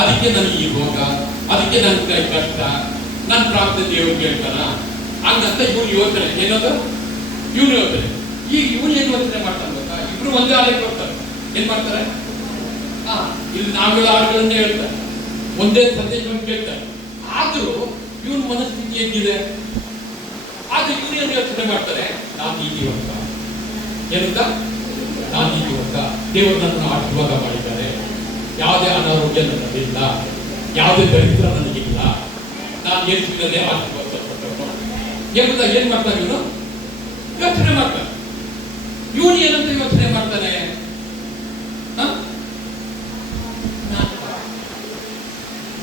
ಅದಕ್ಕೆ ನನಗೆ ಈ ರೋಗ, ಅದಕ್ಕೆ ನನ್ನ ಕೈ ಕಷ್ಟ, ನನ್ನ ಪ್ರಾರ್ಥನೆ ದೇವ್ರು ಕೇಳ್ತಾನ ಹಂಗಂತ ಇವನು ಯೋಚನೆ ಏನದು ಇವನು ಯೋಚನೆ. ಈಗ ಇವನು ಏನು ಯೋಚನೆ ಮಾಡ್ತಾನೆ ಗೊತ್ತಾ? ಇಬ್ರು ಒಂದೇ ಆಲಯಕ್ಕೆ ಬರ್ತಾರೆ. ಏನ್ ಮಾಡ್ತಾರೆ? ಇಲ್ಲಿ ನಾವುಗಳ ಆಳುಗಳನ್ನೇ ಹೇಳ್ತಾರೆ, ಒಂದೇ ಸಂದೇಶವನ್ನು ಕೇಳ್ತಾರೆ. ಆದ್ರೂ ಇವನ್ ಮನಸ್ಥಿತಿ ಹೇಗಿದೆ? ಆದ್ರೆ ಇವನು ಏನು ಯೋಚನೆ ಮಾಡ್ತಾರೆ? ನಾನು ನೀತಿವಂತ. ಏನಂತ? ನಾನು ನೀತಿವಂತ. ದೇವರು ನನ್ನನ್ನು ಆಶೀರ್ವಾದ ಮಾಡಿದ್ದಾರೆ. ಯಾವುದೇ ಅನಾರೋಗ್ಯ ನನ್ನದಿಲ್ಲ, ಯಾವುದೇ ದರಿದ್ರ ನನಗಿಲ್ಲ. ನಾನು ಯೇಸುವಿನಲ್ಲೇ ಆಶೀರ್ವಾದಪಟ್ಟವನು ಎಂಬುದ ಏನ್ ಮಾಡ್ತಾನೆ ಇವನು? ಯೋಚನೆ ಮಾಡ್ತಾನೆ. ಇವನು ಏನಂತ ಯೋಚನೆ ಮಾಡ್ತಾನೆ?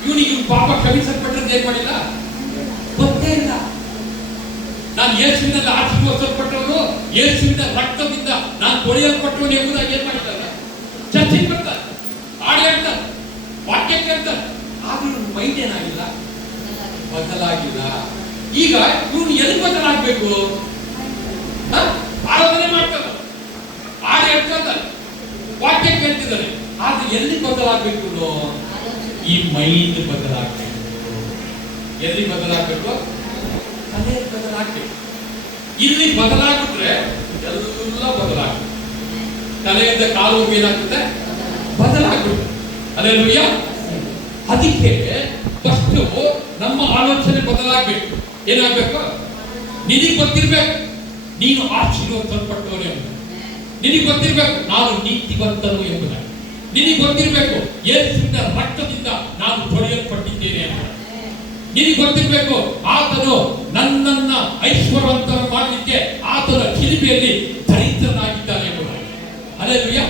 ಇವನಿಗೆ ಪಾಪ ಕ್ಷಮಿಸಲ್ಪಟ್ಟರೆ ಏನ್ ಮಾಡಿಲ್ಲ? ಗೊತ್ತೇ ಇಲ್ಲ. ನಾನು ಯೇಸುವಿನಲ್ಲಿ ಆಶೀರ್ವದಿಸಲ್ಪಟ್ಟವನು, ಯೇಸುವಿನ ರಕ್ತದಿಂದ ನಾನು ತೊಳೆಯಲ್ಪಟ್ಟವನು ಎಂಬುದಾಗಿ ಏನ್ ಮಾಡಿದ್ದಾರೆ? ಚರ್ಚೆ ಬರ್ತಾರೆ, ಹಾಡು ಹೇಳ್ತಾರೆ, ವಾಕ್ಯ ಕೇಳ್ತಾರೆ. ಆದ್ರೂ ಮೈಂಡ್ ಏನಾಗಿಲ್ಲ, ಬದಲಾಗಿಲ್ಲ. ಈಗ ಇವನು ಎಲ್ಲಿ ಬದಲಾಗಬೇಕು? ಆರಾಧನೆ ಮಾಡ್ತಾರೆ, ಹಾಡು ಹೇಳ್ತಾರೆ, ವಾಕ್ಯ ಕೇಳ್ತಿದ್ದಾರೆ. ಆದ್ರೆ ಎಲ್ಲಿ ಬದಲಾಗಬೇಕು? ಈ ಮೈಂಡ್ ಬದಲಾಗಬೇಕು. ಎಲ್ಲಿ ಬದಲಾಗಬೇಕು? ತಲೆ ಬದಲಾಗಬೇಕು. ಇಲ್ಲಿ ಬದಲಾಗ್ಬಿಟ್ರೆ ಎಲ್ಲ ಬದಲಾಗುತ್ತೆ. ತಲೆಯಿಂದ ಕಾಲು ಏನಾಗುತ್ತೆ? ಬದಲಾಗ್ಬಿಡುತ್ತೆ. ಹಲ್ಲೆಲೂಯಾ. ಅದಕ್ಕೆ ಫಸ್ಟ್ ನಮ್ಮ ಆಲೋಚನೆ ಬದಲಾಗಬೇಕು. ಏನಾಗಬೇಕು? ನಿನಗೆ ಗೊತ್ತಿರ್ಬೇಕು ನೀನು ಆಶೀರ್ವದಿಸಲ್ಪಟ್ಟವನು ಎಂಬುದು. ನಿನಗೆ ಗೊತ್ತಿರ್ಬೇಕು ನಾನು ನೀತಿವಂತನು ಎಂಬುದಾಗಿ. ನಿನಗೆ ಗೊತ್ತಿರ್ಬೇಕು ಯೇಸುವಿನ ರಕ್ತದಿಂದ ನಾನು ತೊಳೆಯಲ್ಪಟ್ಟಿದ್ದೇನೆ ಅಂತ. ನಿನಗೆ ಗೊತ್ತಿರ್ಬೇಕು ಆತನು ನನ್ನನ್ನ ಐಶ್ವರ್ಯವಂತ ಮಾಡಲಿಕ್ಕೆ ಆತನ ಶಿಲ್ಪೆಯಲ್ಲಿ ದರಿದ್ರನಾಗಿದ್ದಾನೆ ಎಂಬುದಾಗಿ. ಹಲ್ಲೆಲೂಯಾ.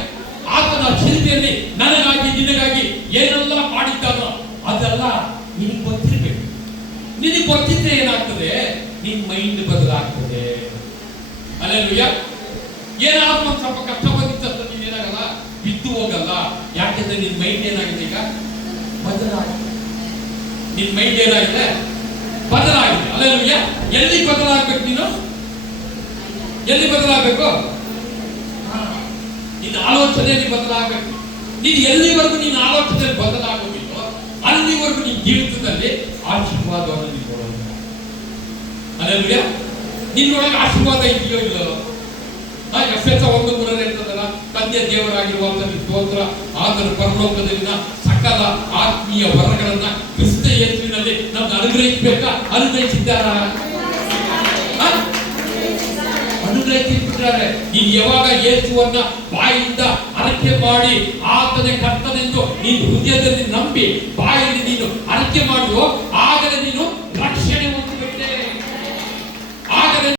ಆತನ ಶಿಲ್ಪೆಯಲ್ಲಿ ನನಗಾಗಿ ನಿನಗಾಗಿ ಏನೆಲ್ಲ ಮಾಡಿದ್ದಾನೋ ಅದೆಲ್ಲ ನಿನಗೆ ಗೊತ್ತಿರ್ಬೇಕು. ನಿನಗೆ ಗೊತ್ತಿದ್ರೆ ಏನಾಗ್ತದೆ? ನಿನ್ ಮೈಂಡ್ ಬದಲಾಗ್ತದೆ. ಹಲ್ಲೆಲೂಯಾ. ಏನಾದ್ರೂ ಒಂದು ಸ್ವಲ್ಪ ಕಷ್ಟ ಬಂದಿತ್ತು ನೀನೇನಾಗಲ್ಲ, ಬಿದ್ದು ಹೋಗಲ್ಲ. ಯಾಕೆಂದ್ರೆ ನಿನ್ ಮೈಂಡ್ ಏನಾಗಿದೆ? ಈಗ ಬದಲಾಗಿದೆ. ನಿನ್ ಮೈಂಡ್ ಏನಾಗಿದೆ? ಬದಲಾಗಿದೆ. ಹಲ್ಲೆಲೂಯಾ. ಎಲ್ಲಿ ಬದಲಾಗಬೇಕು? ನೀನು ಎಲ್ಲಿ ಬದಲಾಗಬೇಕು? ನಿನ್ನ ಆಲೋಚನೆಯಲ್ಲಿ ಬದಲಾಗಬೇಕು. ನೀನು ಎಲ್ಲಿವರೆಗೂ ನಿನ್ನ ಆಲೋಚನೆಯಲ್ಲಿ ಬದಲಾಗೋದಿಲ್ಲೋ ಅಲ್ಲಿವರೆಗೂ ನಿನ್ನ ಜೀವಿತದಲ್ಲಿ ಆಶೀರ್ವಾದವನ್ನು ನೀನು ಕೊಡೋದಿಲ್ಲ. ಹಲ್ಲೆಲೂಯಾ. ನಿನ್ನೊಳಗೆ ಆಶೀರ್ವಾದ ಇದೆಯೋ ಇಲ್ಲೋ? ಎಫೆಸ 1:3 ಇರ್ತದಲ್ಲ, ತಂದೆ ದೇವರಾಗಿರುವಂತ ಸ್ತೋತ್ರ, ಆತನ ಪರಲೋಕದಲ್ಲಿನ ಸಕಲ ಆತ್ಮೀಯ ವರಗಳನ್ನ ಕ್ರಿಸ್ತ ಯೇಸುವಿನಲ್ಲಿ ನಮ್ಗೆ ಅನುಗ್ರಹಿಸಬೇಕಾ? ಅನುಗ್ರಹಿಸಿದ್ದಾರಾ? ಅನುಗ್ರಹಿಸಿದ್ದಾರೆ. ನೀನು ಯಾವಾಗ ಯೇಸುವನ್ನ ಬಾಯಿಂದ ಅರಕೆ ಮಾಡಿ ಆತನೇ ಕರ್ತನೆಂದು ನೀನು ಹೃದಯದಲ್ಲಿ ನಂಬಿ ಬಾಯಿ